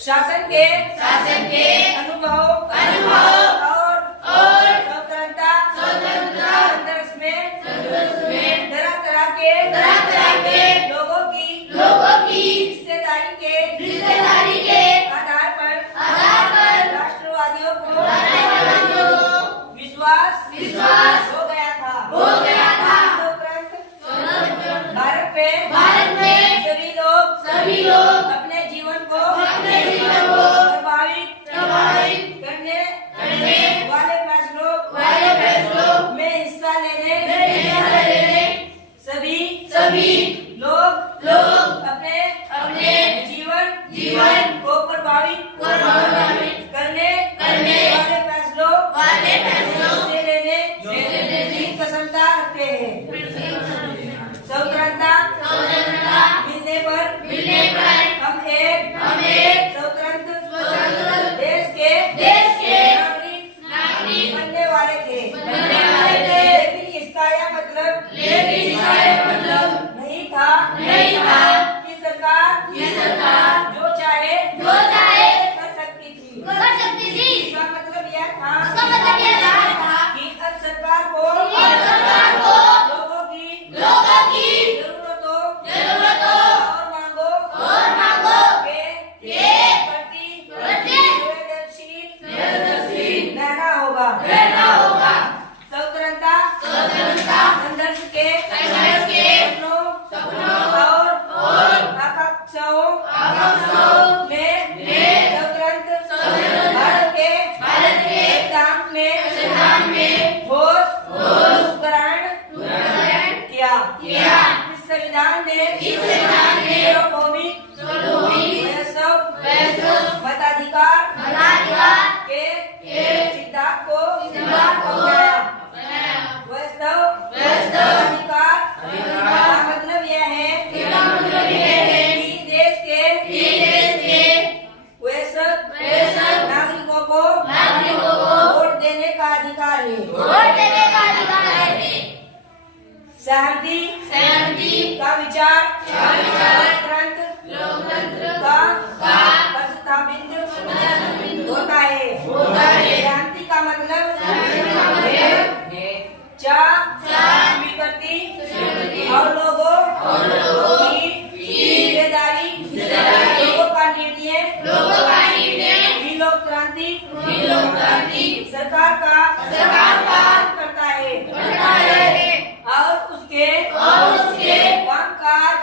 शासन के अनुभव और स्वतंत्रता संघर्ष में तरह तरह के लोगों की हिस्सेदारी के आधार पर राष्ट्रवादियों को विश्वास हो गया था। उपरांत भारत में सभी लोग अपने जीवन को प्रभावित करने वाले फैसलों में हिस्सा लेने सभी लोग अपने जीवन को प्रभावित करने वाले फैसलों से लेने की क्षमता रखते हैं। स्वतंत्रता मिलने पर हम एक स्वतंत्र देश के नागरिक बनने वाले थे। लेकिन इसका यह मतलब नहीं था कि सरकार जो चाहे कर सकती थी। इसका मतलब यह था कि अब सरकार को लोगों की जरूरतों और मांगों के प्रति संवेदनशील रहना होगा। स्वतंत्रता संघर्ष के सपनों और आकांक्षाओं में स्वतंत्र भारत के सिद्धांत में ठोस उपकरण किया। इस संविधान ने सार्वभौमिक मताधिकार के सिद्धांत को बनाया। मताधिकार का मतलब यह है कि देश के वयस्क नागरिकों को वोट देने का अधिकार है। सहमति का विचार लोकतंत्र का प्रस्तावित होता है। सहमति का मतलब स्वीकृति और लोगों की हिस्सेदारी, लोगों का निर्णय ही लोकतांत्रिक सरकार का करता है और उसके कामकाज